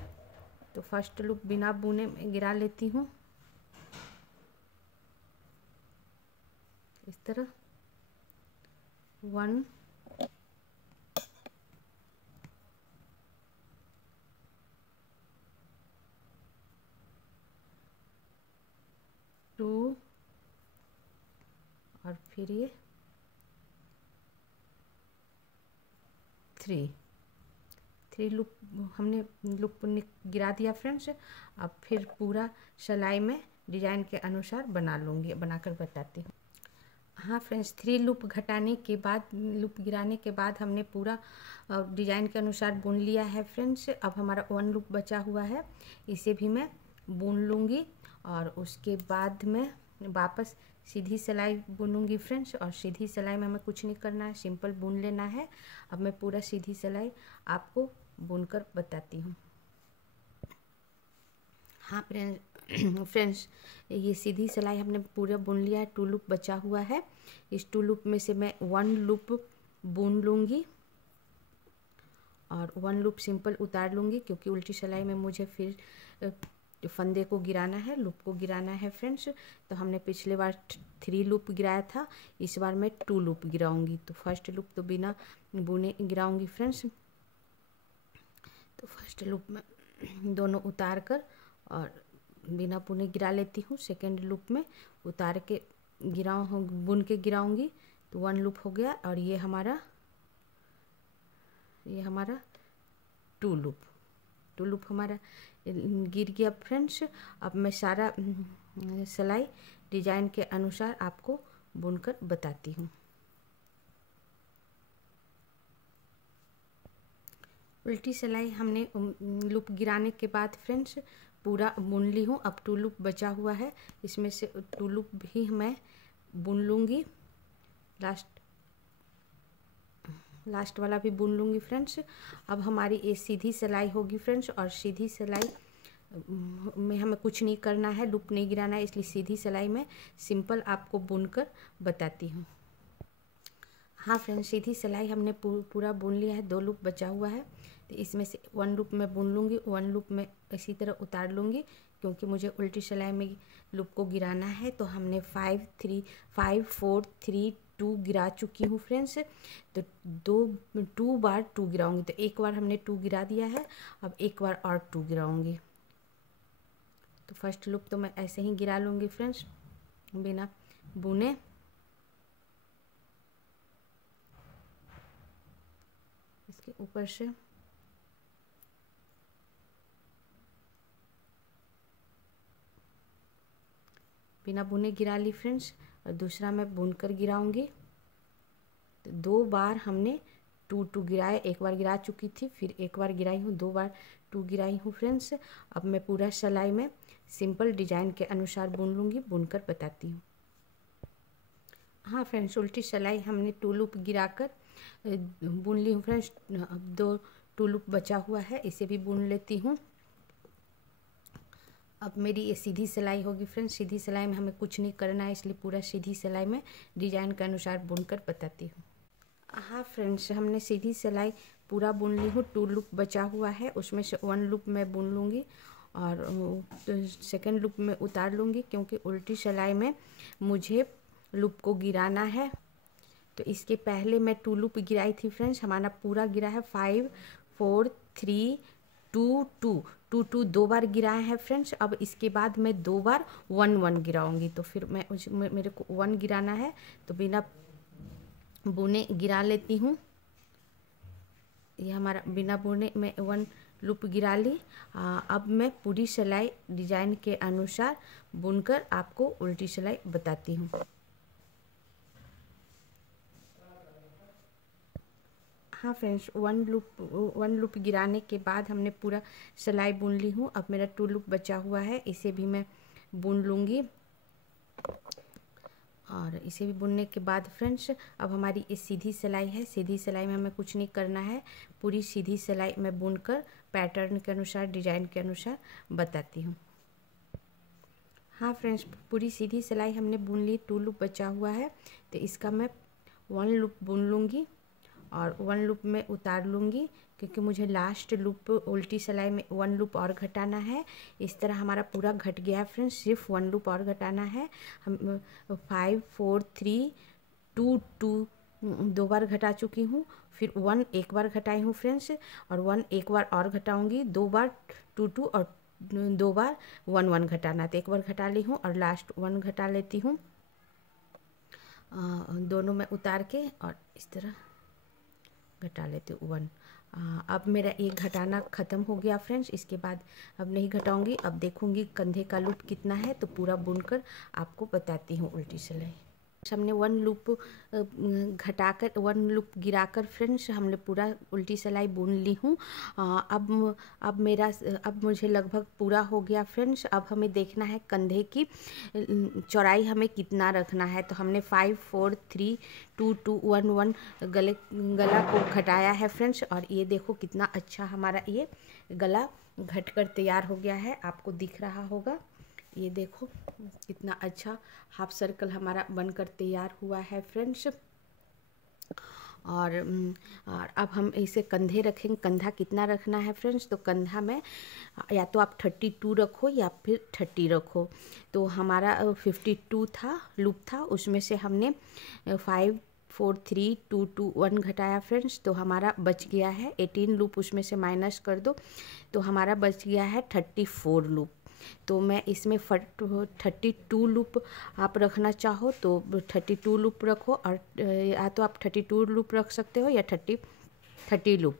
तो फर्स्ट लूप बिना बुने में गिरा लेती हूँ इस तरह। 1 2 और फिर ये 3 लूप हमने लूप गिरा दिया फ्रेंड्स। अब फिर पूरा सिलाई में डिजाइन के अनुसार बना लूँगी, बनाकर बताती हूँ। हाँ फ्रेंड्स, 3 लूप घटाने के बाद, लूप गिराने के बाद हमने पूरा डिजाइन के अनुसार बुन लिया है फ्रेंड्स। अब हमारा 1 लूप बचा हुआ है, इसे भी मैं बुन लूँगी। और उसके बाद मैं वापस सीधी सिलाई बुनूंगी फ्रेंड्स। और सीधी सिलाई में हमें कुछ नहीं करना है, सिंपल बुन लेना है। अब मैं पूरा सीधी सिलाई आपको बुनकर बताती हूँ। हाँ फ्रेंड्स, ये सीधी सिलाई हमने पूरा बुन लिया है। 2 लूप बचा हुआ है। इस 2 लूप में से मैं 1 लूप बुन लूँगी और 1 लूप सिंपल उतार लूँगी, क्योंकि उल्टी सिलाई में मुझे फिर फंदे को गिराना है, लूप को गिराना है फ्रेंड्स। तो हमने पिछले बार 3 लूप गिराया था, इस बार मैं 2 लूप गिराऊंगी। तो फर्स्ट लूप तो बिना बुने गिराऊंगी फ्रेंड्स। तो फर्स्ट लूप में दोनों उतार कर और बिना बुने गिरा लेती हूँ। सेकेंड लूप में उतार के बुन के गिराऊंगी। तो 1 लूप हो गया। और ये हमारा 2 लूप हमारा गिर गया फ्रेंड्स। अब मैं सारा सिलाई डिजाइन के अनुसार आपको बुनकर बताती हूँ। उल्टी सिलाई हमने लूप गिराने के बाद फ्रेंड्स पूरा बुन ली हूँ। अब 2 लूप बचा हुआ है, इसमें से 2 लूप भी मैं बुन लूँगी। लास्ट वाला भी बुन लूँगी फ्रेंड्स। अब हमारी ये सीधी सिलाई होगी फ्रेंड्स। और सीधी सिलाई में हमें कुछ नहीं करना है, लूप नहीं गिराना है, इसलिए सीधी सिलाई में सिंपल आपको बुनकर बताती हूँ। हाँ फ्रेंड्स, सीधी सिलाई हमने पूरा बुन लिया है, 2 लूप बचा हुआ है। तो इसमें से 1 लूप मैं बुन लूँगी, 1 लूप में इसी तरह उतार लूँगी, क्योंकि मुझे उल्टी सिलाई में लूप को गिराना है। तो हमने 5 4 3 2 गिरा चुकी हूँ फ्रेंड्स। तो 2 बार 2 गिराऊंगी। तो एक बार हमने 2 गिरा दिया है, अब एक बार और 2 गिराऊंगी। तो फर्स्ट लूप तो मैं ऐसे ही गिरा लूँगी फ्रेंड्स, बिना बुने। इसके ऊपर से बिना बुने गिरा ली फ्रेंड्स, और दूसरा मैं बुनकर गिराऊंगी। तो 2 बार हमने 2 गिराए, एक बार गिरा चुकी थी, फिर एक बार गिराई हूँ, 2 बार 2 गिराई हूँ फ्रेंड्स। अब मैं पूरा सिलाई में सिंपल डिजाइन के अनुसार बुन लूँगी, बुनकर बताती हूँ। हाँ फ्रेंड्स, उल्टी सिलाई हमने 2 लूप गिराकर बुन ली हूँ फ्रेंड्स। अब 2 लूप बचा हुआ है, इसे भी बुन लेती हूँ। अब मेरी ये सीधी सिलाई होगी फ्रेंड्स। सीधी सिलाई में हमें कुछ नहीं करना है, इसलिए पूरा सीधी सिलाई में डिजाइन के अनुसार बुनकर बताती हूँ। हाँ फ्रेंड्स, हमने सीधी सिलाई पूरा बुन ली हूँ। 2 लूप बचा हुआ है, उसमें से 1 लूप मैं बुन लूँगी और सेकंड लूप में उतार लूँगी, क्योंकि उल्टी सिलाई में मुझे लूप को गिराना है। तो इसके पहले मैं 2 लूप गिराई थी फ्रेंड्स, हमारा पूरा गिरा है 5 4 3 2 2 2 बार गिराए हैं फ्रेंड्स। अब इसके बाद मैं 2 बार 1 1 गिराऊंगी। तो फिर मेरे को 1 गिराना है, तो बिना बुने गिरा लेती हूँ। ये हमारा बिना बुने मैं 1 लूप गिरा ली। अब मैं पूरी सिलाई डिजाइन के अनुसार बुनकर आपको उल्टी सिलाई बताती हूँ। हाँ फ्रेंड्स, 1 लूप गिराने के बाद हमने पूरा सिलाई बुन ली हूँ। अब मेरा 2 लूप बचा हुआ है, इसे भी मैं बुन लूँगी। और इसे भी बुनने के बाद फ्रेंड्स, अब हमारी ये सीधी सिलाई है। सीधी सिलाई में हमें कुछ नहीं करना है, पूरी सीधी सिलाई मैं बुनकर पैटर्न के अनुसार, डिजाइन के अनुसार बताती हूँ। हाँ फ्रेंड्स, पूरी सीधी सिलाई हमने बुन ली, 2 लूप बचा हुआ है। तो इसका मैं 1 लूप बुन लूँगी और 1 लूप में उतार लूँगी, क्योंकि मुझे लास्ट लूप उल्टी सिलाई में 1 लूप और घटाना है। इस तरह हमारा पूरा घट गया है फ्रेंड्स, सिर्फ 1 लूप और घटाना है। हम 5 4 3 2 2 2 बार घटा चुकी हूँ, फिर 1 एक बार घटाई हूँ फ्रेंड्स, और 1 एक बार और घटाऊँगी। 2 बार 2 2 और 2 बार 1 1 घटाना। तो एक बार घटा ली हूँ और लास्ट 1 घटा लेती हूँ, दोनों में उतार के, और इस तरह घटा लेती हूँ 1। अब मेरा एक घटाना ख़त्म हो गया फ्रेंड्स। इसके बाद अब नहीं घटाऊंगी, अब देखूंगी कंधे का लूप कितना है, तो पूरा बुनकर आपको बताती हूँ उल्टी सिलाई। हमने 1 लूप घटाकर 1 लूप गिराकर फ्रेंड्स हमने पूरा उल्टी सिलाई बुन ली हूँ। अब मुझे लगभग पूरा हो गया फ्रेंड्स। अब हमें देखना है कंधे की चौड़ाई हमें कितना रखना है। तो हमने 5 4 3 2 2 1 1 गला को घटाया है फ्रेंड्स, और ये देखो कितना अच्छा हमारा ये गला घटकर तैयार हो गया है, आपको दिख रहा होगा। ये देखो कितना अच्छा हाफ सर्कल हमारा बनकर तैयार हुआ है फ्रेंड्स। और अब हम इसे कंधे रखेंगे। कंधा कितना रखना है फ्रेंड्स, तो कंधा में या तो आप 32 रखो या फिर 30 रखो। तो हमारा 52 था लूप था, उसमें से हमने 5 4 3 2 2 1 घटाया फ्रेंड्स, तो हमारा बच गया है 18 लूप। उसमें से माइनस कर दो तो हमारा बच गया है 34 लूप। तो मैं इसमें 32 लूप आप रखना चाहो तो 32 लूप रखो, और या तो आप 32 लूप रख सकते हो या 30 लूप।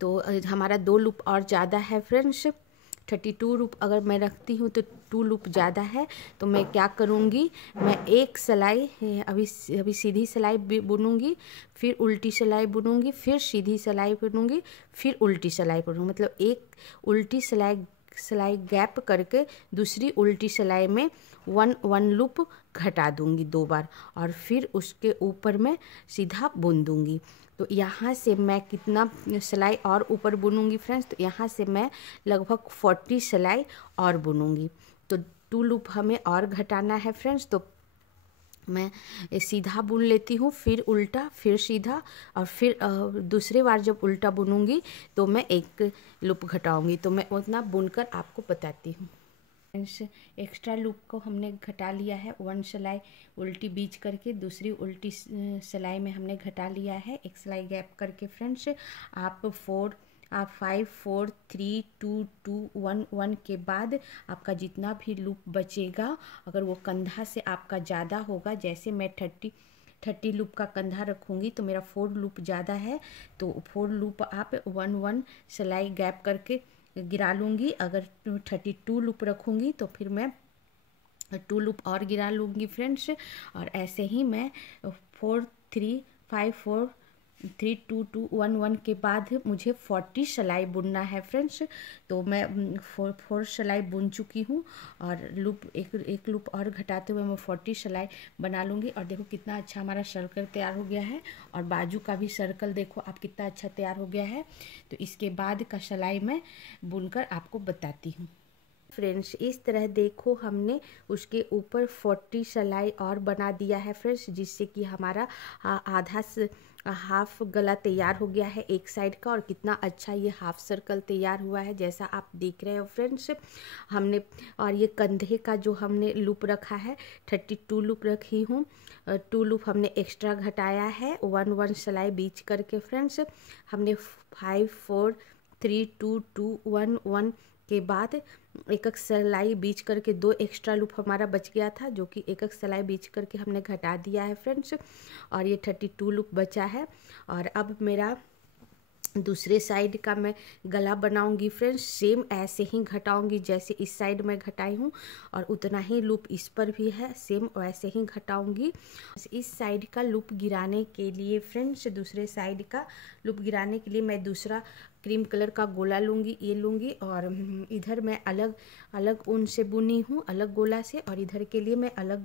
तो हमारा 2 लूप और ज़्यादा है फ्रेंड्स। 32 लूप अगर मैं रखती हूँ तो 2 लूप ज़्यादा है। तो मैं क्या करूँगी, मैं एक सिलाई अभी सीधी सिलाई बुनूँगी, फिर उल्टी सिलाई बुनूँगी, फिर सीधी सिलाई बुनूँगी, फिर उल्टी सिलाई बुनूँगी। मतलब एक उल्टी सिलाई गैप करके दूसरी उल्टी सिलाई में 1 लूप घटा दूंगी 2 बार, और फिर उसके ऊपर मैं सीधा बुन दूंगी। तो यहाँ से मैं कितना सिलाई और ऊपर बुनूंगी फ्रेंड्स, तो यहाँ से मैं लगभग 40 सिलाई और बुनूंगी। तो 2 लूप हमें और घटाना है फ्रेंड्स। तो मैं सीधा बुन लेती हूँ, फिर उल्टा, फिर सीधा, और फिर दूसरे बार जब उल्टा बुनूंगी तो मैं 1 लूप घटाऊंगी। तो मैं उतना बुनकर आपको बताती हूँ। एक्स्ट्रा लूप को हमने घटा लिया है, 1 सिलाई उल्टी बीच करके दूसरी उल्टी सिलाई में हमने घटा लिया है, 1 सिलाई गैप करके फ्रेंड्स। आप 5 4 3 2 2 1 1 के बाद आपका जितना भी लूप बचेगा, अगर वो कंधा से आपका ज़्यादा होगा, जैसे मैं 30 लूप का कंधा रखूँगी तो मेरा 4 लूप ज़्यादा है, तो 4 लूप आप 1 1 सिलाई गैप करके गिरा लूँगी। अगर 32 लूप रखूँगी तो फिर मैं 2 लूप और गिरा लूँगी फ्रेंड्स। और ऐसे ही मैं 4 3 5 4 3 2 2 1 1 के बाद मुझे 40 सिलाई बुनना है फ्रेंड्स। तो मैं 4 सिलाई बुन चुकी हूँ, और एक लूप और घटाते हुए मैं 40 सिलाई बना लूँगी। और देखो कितना अच्छा हमारा सर्कल तैयार हो गया है, और बाजू का भी सर्कल देखो आप कितना अच्छा तैयार हो गया है। तो इसके बाद का सिलाई मैं बुनकर आपको बताती हूँ फ्रेंड्स। इस तरह देखो हमने उसके ऊपर 40 सिलाई और बना दिया है फ्रेंड्स, जिससे कि हमारा आधा हाफ गला तैयार हो गया है एक साइड का, और कितना अच्छा ये हाफ सर्कल तैयार हुआ है जैसा आप देख रहे हो फ्रेंड्स हमने। और ये कंधे का जो हमने लूप रखा है, 32 लूप रखी हूँ, 2 लूप हमने एक्स्ट्रा घटाया है 1 1 सिलाई बीच करके फ्रेंड्स। हमने 5 4 3 2 2 1 1 के बाद एक सिलाई बीच करके 2 एक्स्ट्रा लूप हमारा बच गया था, जो कि एक सिलाई बीच करके हमने घटा दिया है फ्रेंड्स। और ये 32 लूप बचा है। और अब मेरा दूसरे साइड का मैं गला बनाऊंगी फ्रेंड्स, सेम ऐसे ही घटाऊंगी जैसे इस साइड में घटाई हूँ, और उतना ही लूप इस पर भी है, सेम वैसे ही घटाऊंगी। इस साइड का लूप गिराने के लिए फ्रेंड्स, दूसरे साइड का लूप गिराने के लिए मैं दूसरा क्रीम कलर का गोला लूँगी, ये लूँगी, और इधर मैं अलग अलग ऊन से बुनी हूँ, अलग गोला से, और इधर के लिए मैं अलग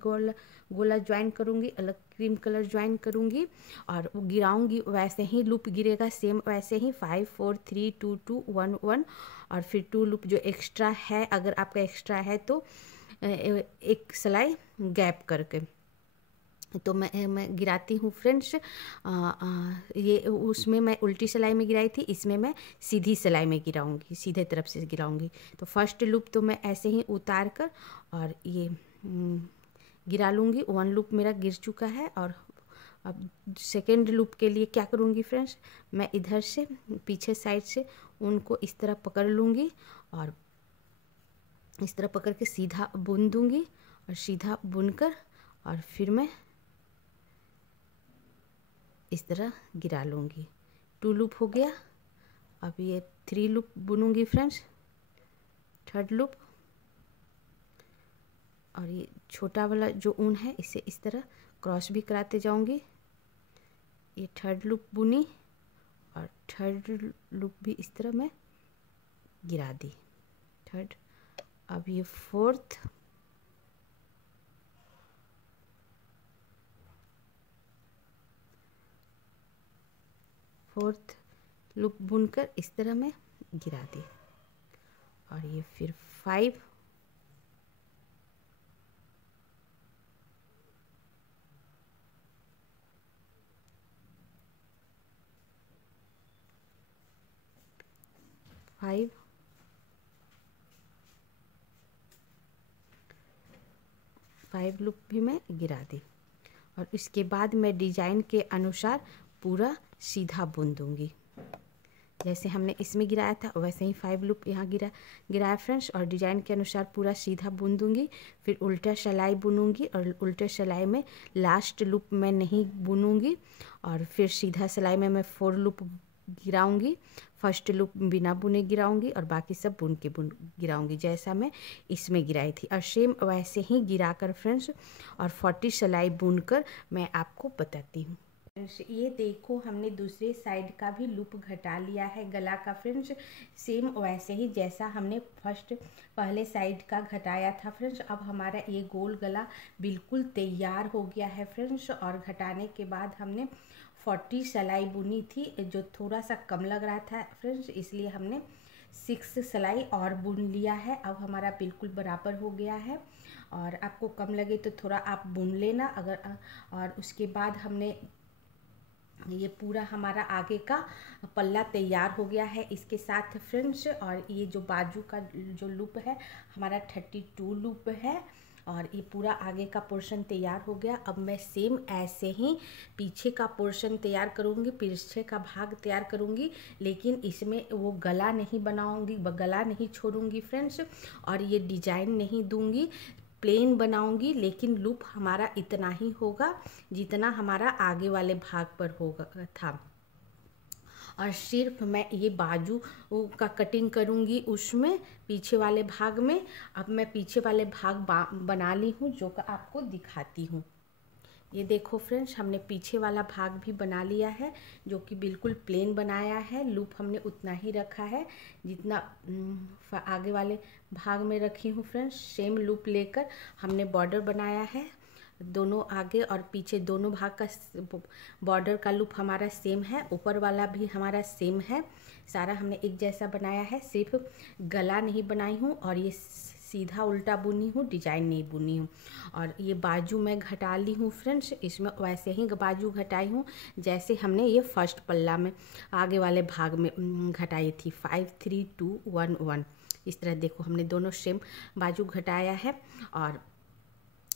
गोला ज्वाइन करूँगी, अलग क्रीम कलर ज्वाइन करूँगी, और गिराऊँगी वैसे ही लूप गिरेगा, सेम वैसे ही 5 4 3 2 2 1 1। और फिर 2 लूप जो एक्स्ट्रा है, अगर आपका एक्स्ट्रा है तो 1 सिलाई गैप करके तो मैं गिराती हूँ फ्रेंड्स। ये उसमें मैं उल्टी सिलाई में गिराई थी, इसमें मैं सीधी सिलाई में गिराऊंगी, सीधे तरफ से गिराऊंगी। तो फर्स्ट लूप तो मैं ऐसे ही उतार कर और ये गिरा लूँगी। 1 लूप मेरा गिर चुका है। और अब सेकेंड लूप के लिए क्या करूँगी फ्रेंड्स, मैं इधर से पीछे साइड से उनको इस तरह पकड़ लूँगी, और इस तरह पकड़ के सीधा बुन दूँगी, और सीधा बुनकर और फिर मैं इस तरह गिरा लूँगी। 2 लूप हो गया। अब ये 3 लूप बुनूंगी फ्रेंड्स, 3rd लूप, और ये छोटा वाला जो ऊन है इसे इस तरह क्रॉस भी कराते जाऊंगी। ये 3rd लूप बुनी, और 3rd लूप भी इस तरह मैं गिरा दी, 3rd। अब ये 4th, लूप बुनकर इस तरह मैं गिरा दी। और ये फिर 5, फाइव लूप भी मैं गिरा दी। और इसके बाद मैं डिजाइन के अनुसार पूरा सीधा बुन दूंगी, जैसे हमने इसमें गिराया था वैसे ही 5 लूप यहाँ गिराया फ्रेंड्स। और डिजाइन के अनुसार पूरा सीधा बुन दूंगी। फिर उल्टा सिलाई बुनूंगी, और उल्टे सिलाई में लास्ट लूप मैं नहीं बुनूंगी, और फिर सीधा सिलाई में मैं 4 लूप गिराऊंगी। फर्स्ट लूप बिना बुने गिराऊंगी, और बाकी सब बुन के गिराऊंगी जैसा मैं इसमें गिराई थी। और सेम वैसे ही गिरा कर फ्रेंड्स और 40 सिलाई बुनकर मैं आपको बताती हूँ। ये देखो हमने दूसरे साइड का भी लूप घटा लिया है गला का फ्रेंड्स, सेम वैसे ही जैसा हमने पहले साइड का घटाया था फ्रेंड्स। अब हमारा ये गोल गला बिल्कुल तैयार हो गया है फ्रेंड्स। और घटाने के बाद हमने 40 सिलाई बुनी थी, जो थोड़ा सा कम लग रहा था फ्रेंड्स, इसलिए हमने 6 सिलाई और बुन लिया है। अब हमारा बिल्कुल बराबर हो गया है। और आपको कम लगे तो थोड़ा आप बुन लेना अगर। और उसके बाद हमने ये पूरा हमारा आगे का पल्ला तैयार हो गया है इसके साथ फ्रेंड्स। और ये जो बाजू का जो लूप है हमारा 32 लूप है और ये पूरा आगे का पोर्शन तैयार हो गया। अब मैं सेम ऐसे ही पीछे का पोर्शन तैयार करूँगी, पीछे का भाग तैयार करूँगी, लेकिन इसमें वो गला नहीं बनाऊँगी, गला नहीं छोड़ूंगी फ्रेंड्स, और ये डिजाइन नहीं दूंगी, प्लेन बनाऊंगी। लेकिन लूप हमारा इतना ही होगा जितना हमारा आगे वाले भाग पर होगा था। और सिर्फ मैं ये बाजू का कटिंग करूँगी उसमें, पीछे वाले भाग में। अब मैं पीछे वाले भाग बना ली हूँ, जो कि आपको दिखाती हूँ। ये देखो फ्रेंड्स, हमने पीछे वाला भाग भी बना लिया है, जो कि बिल्कुल प्लेन बनाया है। लूप हमने उतना ही रखा है जितना आगे वाले भाग में रखी हूँ फ्रेंड्स। सेम लूप लेकर हमने बॉर्डर बनाया है, दोनों आगे और पीछे दोनों भाग का बॉर्डर का लूप हमारा सेम है, ऊपर वाला भी हमारा सेम है। सारा हमने एक जैसा बनाया है, सिर्फ गला नहीं बनाई हूँ और ये सीधा उल्टा बुनी हूँ, डिजाइन नहीं बुनी हूँ। और ये बाजू मैं घटा ली हूँ फ्रेंड्स, इसमें वैसे ही बाजू घटाई हूँ जैसे हमने ये फर्स्ट पल्ला में आगे वाले भाग में घटाई थी। 5 3 2 1 1 इस तरह देखो हमने दोनों सेम बाजू घटाया है। और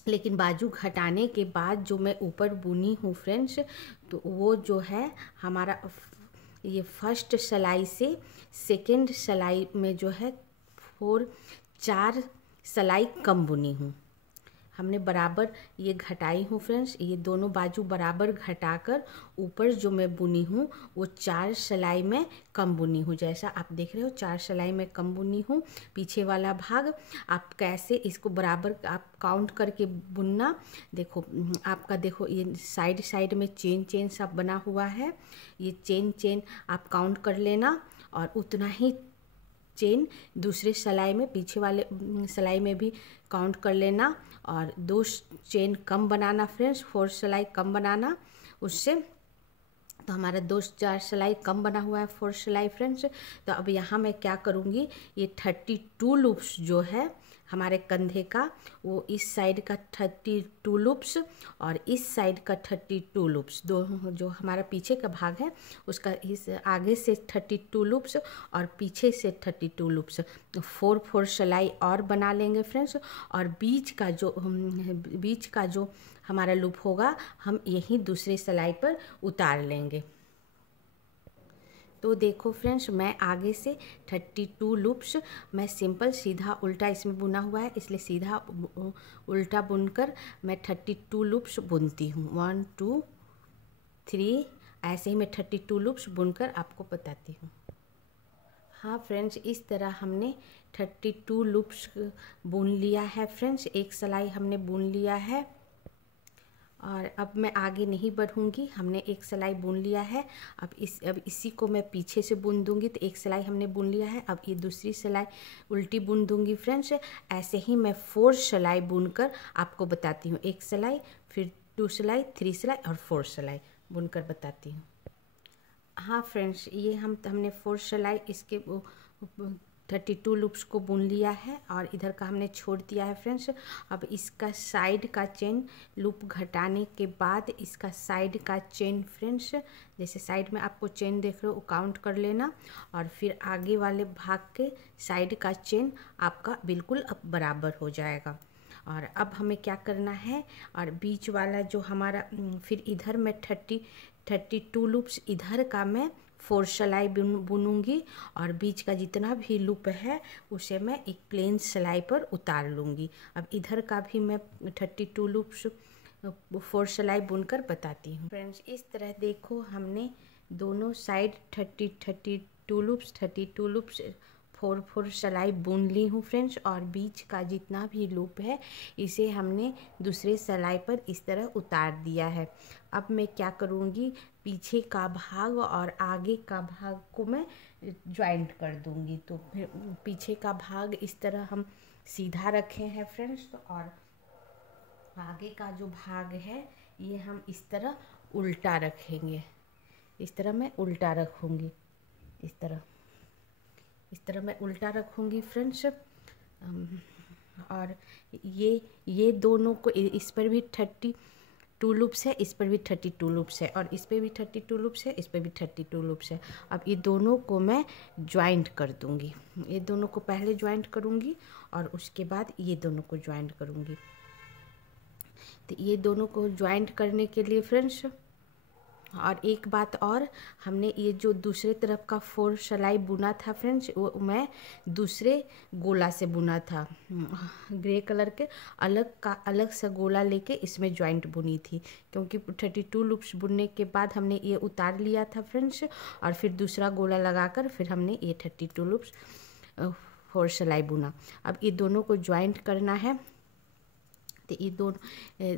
लेकिन बाजू घटाने के बाद जो मैं ऊपर बुनी हूँ फ्रेंड्स, तो वो जो है हमारा ये फर्स्ट सिलाई से सेकंड सिलाई में जो है 4 सिलाई कम बुनी हूँ। हमने बराबर ये घटाई हूँ फ्रेंड्स, ये दोनों बाजू बराबर घटाकर ऊपर जो मैं बुनी हूँ वो 4 सिलाई में कम बुनी हूँ। जैसा आप देख रहे हो 4 सिलाई में कम बुनी हूँ। पीछे वाला भाग आप कैसे इसको बराबर आप काउंट करके बुनना। देखो आपका, देखो ये साइड साइड में चेन सब बना हुआ है, ये चेन आप काउंट कर लेना। और उतना ही चेन दूसरे सिलाई में, पीछे वाले सिलाई में भी काउंट कर लेना। और 2 चेन कम बनाना फ्रेंड्स, 4 सिलाई कम बनाना उससे। तो हमारा 4 सिलाई कम बना हुआ है, 4 सिलाई फ्रेंड्स। तो अब यहाँ मैं क्या करूँगी, ये 32 लूप्स जो है हमारे कंधे का, वो इस साइड का 32 लूप्स और इस साइड का 32 लूप्स, दो जो हमारा पीछे का भाग है उसका इस आगे से 32 लूप्स और पीछे से 32 लूप्स, 4 सिलाई और बना लेंगे फ्रेंड्स। और बीच का जो हमारा लूप होगा हम यही दूसरे सिलाई पर उतार लेंगे। तो देखो फ्रेंड्स, मैं आगे से 32 लूप्स मैं सिंपल सीधा उल्टा इसमें बुना हुआ है, इसलिए सीधा उल्टा बुनकर मैं 32 लूप्स बुनती हूँ। 1 2 3 ऐसे ही मैं 32 लूप्स बुनकर आपको बताती हूँ। हाँ फ्रेंड्स, इस तरह हमने 32 लूप्स बुन लिया है फ्रेंड्स, एक सिलाई हमने बुन लिया है। और अब मैं आगे नहीं बढ़ूँगी, हमने एक सिलाई बुन लिया है। अब इसी को मैं पीछे से बुन दूँगी। तो एक सिलाई हमने बुन लिया है, अब ये दूसरी सिलाई उल्टी बुन दूँगी फ्रेंड्स। ऐसे ही मैं 4 सिलाई बुनकर आपको बताती हूँ। एक सिलाई, फिर 2 सिलाई, 3 सिलाई और 4 सिलाई बुनकर बताती हूँ। हाँ फ्रेंड्स, ये हमने 4 सिलाई इसके 32 लूप्स को बुन लिया है और इधर का हमने छोड़ दिया है फ्रेंड्स। अब इसका साइड का चेन लूप घटाने के बाद इसका साइड का चेन फ्रेंड्स, जैसे साइड में आपको चेन देख रहे हो वो काउंट कर लेना। और फिर आगे वाले भाग के साइड का चेन आपका बिल्कुल अब बराबर हो जाएगा। और अब हमें क्या करना है, और बीच वाला जो हमारा फिर इधर मैं 32 लूप्स इधर का मैं 4 सिलाई बुनूंगी और बीच का जितना भी लूप है उसे मैं एक प्लेन सिलाई पर उतार लूँगी। अब इधर का भी मैं 32 लूप्स 4 सिलाई बुनकर बताती हूँ फ्रेंड्स। इस तरह देखो हमने दोनों साइड 32 लूप्स 4 सिलाई बुन ली हूँ फ्रेंड्स। और बीच का जितना भी लूप है इसे हमने दूसरे सिलाई पर इस तरह उतार दिया है। अब मैं क्या करूँगी, पीछे का भाग और आगे का भाग को मैं ज्वाइंट कर दूँगी। तो फिर पीछे का भाग इस तरह हम सीधा रखे हैं फ्रेंड्स, और आगे का जो भाग है ये हम इस तरह उल्टा रखेंगे। इस तरह मैं उल्टा रखूँगी, इस तरह मैं उल्टा रखूँगी फ्रेंड्स। और ये दोनों को, इस पर भी 32 लूप्स है, इस पर भी 32 लूप्स है, और इस पर भी 32 लूप्स है, इस पर भी 32 लूप्स है। अब ये दोनों को मैं ज्वाइंट कर दूँगी, ये दोनों को पहले ज्वाइंट करूँगी और उसके बाद ये दोनों को ज्वाइंट करूँगी। तो ये दोनों को ज्वाइंट करने के लिए फ्रेंड्स, और एक बात और, हमने ये जो दूसरे तरफ का 4 सिलाई बुना था फ्रेंड्स, वो मैं दूसरे गोला से बुना था, ग्रे कलर के अलग सा गोला लेके इसमें जॉइंट बुनी थी, क्योंकि 32 लूप्स बुनने के बाद हमने ये उतार लिया था फ्रेंड्स, और फिर दूसरा गोला लगाकर फिर हमने ये 32 लूप्स 4 सिलाई बुना। अब ये दोनों को जॉइंट करना है। तो ये दोनों,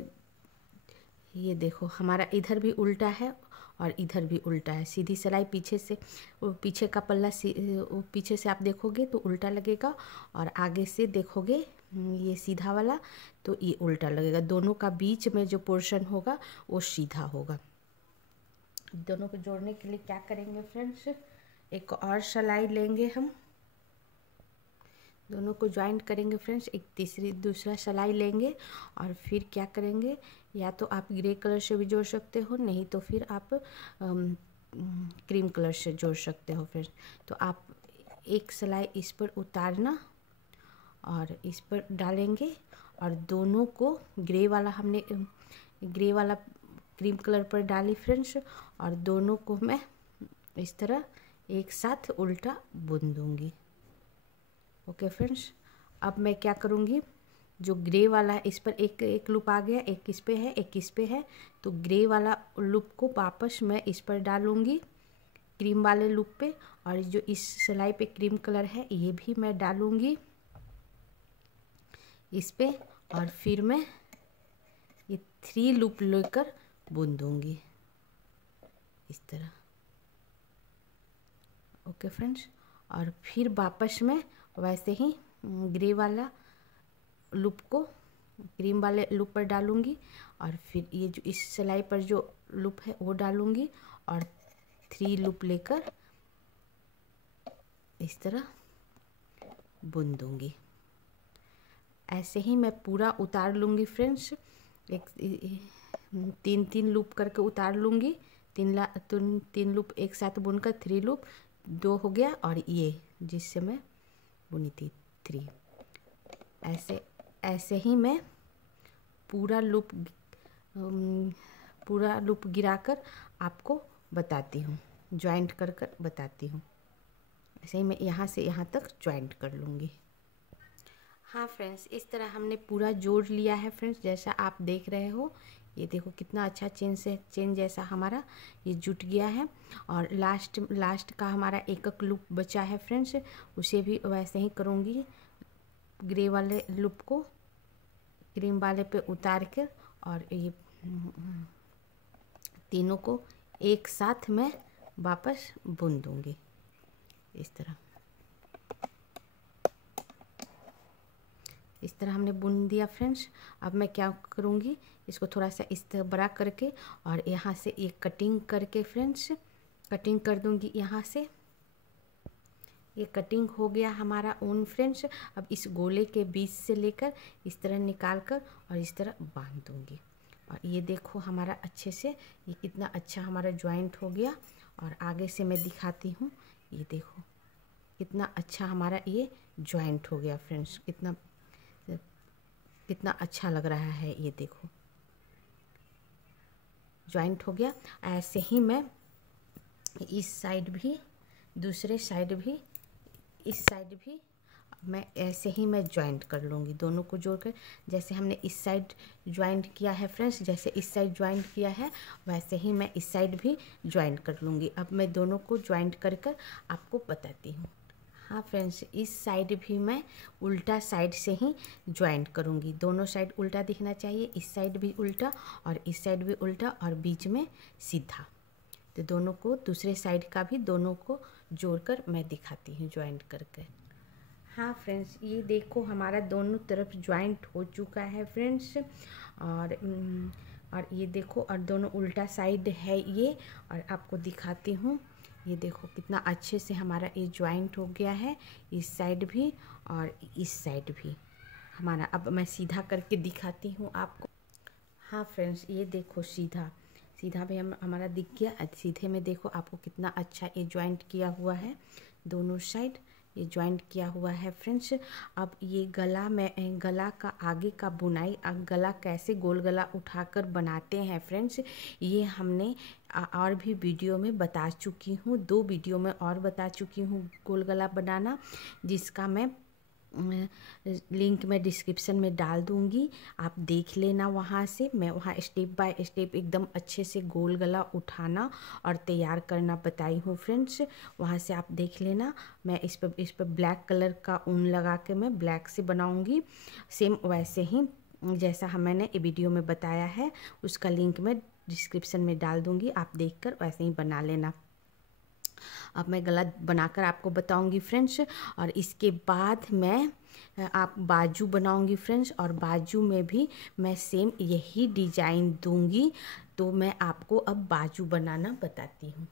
ये देखो हमारा इधर भी उल्टा है और इधर भी उल्टा है। सीधी सिलाई पीछे से, पीछे का पल्ला पीछे से आप देखोगे तो उल्टा लगेगा, और आगे से देखोगे ये सीधा वाला तो ये उल्टा लगेगा। दोनों का बीच में जो पोर्शन होगा वो सीधा होगा। दोनों को जोड़ने के लिए क्या करेंगे फ्रेंड्स, एक और सिलाई लेंगे हम, दोनों को ज्वाइंट करेंगे फ्रेंड्स, एक दूसरा सिलाई लेंगे, और फिर क्या करेंगे, या तो आप ग्रे कलर से भी जोड़ सकते हो, नहीं तो फिर आप क्रीम कलर से जोड़ सकते हो फ्रेंड्स। तो आप एक सिलाई इस पर उतारना और इस पर डालेंगे, और दोनों को ग्रे वाला क्रीम कलर पर डाली फ्रेंड्स, और दोनों को मैं इस तरह एक साथ उल्टा बुन दूंगी। ओके फ्रेंड्स, अब मैं क्या करूँगी, जो ग्रे वाला है इस पर एक लूप आ गया, एक इस पे है, एक इस पे है, तो ग्रे वाला लूप को वापस मैं इस पर डालूँगी क्रीम वाले लूप पे, और जो इस सिलाई पे क्रीम कलर है ये भी मैं डालूँगी इस पे, और फिर मैं ये 3 लूप लेकर बुन दूँगी इस तरह। ओके फ्रेंड्स, और फिर वापस मैं वैसे ही ग्रे वाला लूप को क्रीम वाले लूप पर डालूँगी, और फिर ये जो इस सिलाई पर जो लूप है वो डालूँगी, और 3 लूप लेकर इस तरह बुन दूँगी। ऐसे ही मैं पूरा उतार लूँगी फ्रेंड्स, तीन लूप करके उतार लूँगी, तीन लूप एक साथ बुनकर 3 लूप, 2 हो गया, और ये जिससे मैं बुनी थी 3। ऐसे ही मैं पूरा लूप गिराकर आपको बताती हूँ, ज्वाइंट कर बताती हूँ। ऐसे ही मैं यहाँ से यहाँ तक ज्वाइंट कर लूँगी। हाँ फ्रेंड्स, इस तरह हमने पूरा जोड़ लिया है फ्रेंड्स, जैसा आप देख रहे हो। ये देखो कितना अच्छा चेन जैसा हमारा ये जुट गया है। और लास्ट का हमारा एक लूप बचा है फ्रेंड्स, उसे भी वैसे ही करूँगी, ग्रे वाले लूप को क्रीम वाले पे उतार कर, और ये तीनों को एक साथ मैं वापस बुन दूँगी इस तरह। इस तरह हमने बुन दिया फ्रेंड्स। अब मैं क्या करूँगी, इसको थोड़ा सा इस तरह बड़ा करके, और यहाँ से एक कटिंग करके फ्रेंड्स, कटिंग कर दूँगी यहाँ से। ये कटिंग हो गया हमारा ऊन फ्रेंड्स। अब इस गोले के बीच से लेकर इस तरह निकाल कर और इस तरह बांध दूँगी, और ये देखो हमारा अच्छे से ये कितना अच्छा हमारा ज्वाइंट हो गया। और आगे से मैं दिखाती हूँ, ये देखो कितना अच्छा हमारा ये ज्वाइंट हो गया फ्रेंड्स, कितना अच्छा लग रहा है। ये देखो ज्वाइंट हो गया। ऐसे ही मैं इस साइड भी, दूसरे साइड भी, इस साइड भी मैं ऐसे ही मैं ज्वाइंट कर लूँगी, दोनों को जोड़कर। जैसे हमने इस साइड ज्वाइंट किया है फ्रेंड्स, जैसे इस साइड ज्वाइंट किया है, वैसे ही मैं इस साइड भी ज्वाइंट कर लूँगी। अब मैं दोनों को ज्वाइंट कर आपको बताती हूँ। हाँ फ्रेंड्स, इस साइड भी मैं उल्टा साइड से ही ज्वाइंट करूँगी। दोनों साइड उल्टा दिखना चाहिए, इस साइड भी उल्टा और इस साइड भी उल्टा, और बीच में सीधा। तो दोनों को, दूसरे साइड का भी दोनों को जोड़कर मैं दिखाती हूँ ज्वाइंट करके। हाँ फ्रेंड्स, ये देखो हमारा दोनों तरफ ज्वाइंट हो चुका है फ्रेंड्स। और और ये देखो, और दोनों उल्टा साइड है ये, और आपको दिखाती हूँ। ये देखो कितना अच्छे से हमारा ये जॉइंट हो गया है, इस साइड भी और इस साइड भी हमारा। अब मैं सीधा करके दिखाती हूँ आपको। हाँ फ्रेंड्स, ये देखो सीधा सीधा भी हमारा दिख गया। सीधे में देखो आपको कितना अच्छा ये जॉइंट किया हुआ है, दोनों साइड ये जॉइंट किया हुआ है फ्रेंड्स। अब ये गला में, गला का आगे का बुनाई, गला कैसे गोल गला उठाकर बनाते हैं फ्रेंड्स, ये हमने और भी वीडियो में बता चुकी हूँ। 2 वीडियो में और बता चुकी हूँ गोल गला बनाना, जिसका मैं लिंक मैं डिस्क्रिप्शन में डाल दूँगी, आप देख लेना वहाँ से। मैं वहाँ स्टेप बाय स्टेप एकदम अच्छे से गोल गला उठाना और तैयार करना बताई हूँ फ्रेंड्स, वहाँ से आप देख लेना। मैं इस पर ब्लैक कलर का ऊन लगा के मैं ब्लैक से बनाऊँगी, सेम वैसे ही जैसा मैंने वीडियो में बताया है, उसका लिंक मैं डिस्क्रिप्शन में डाल दूँगी, आप देखकर वैसे ही बना लेना। अब मैं गला बनाकर आपको बताऊंगी फ्रेंड्स, और इसके बाद मैं आप बाजू बनाऊंगी फ्रेंड्स, और बाजू में भी मैं सेम यही डिजाइन दूंगी। तो मैं आपको अब बाजू बनाना बताती हूँ।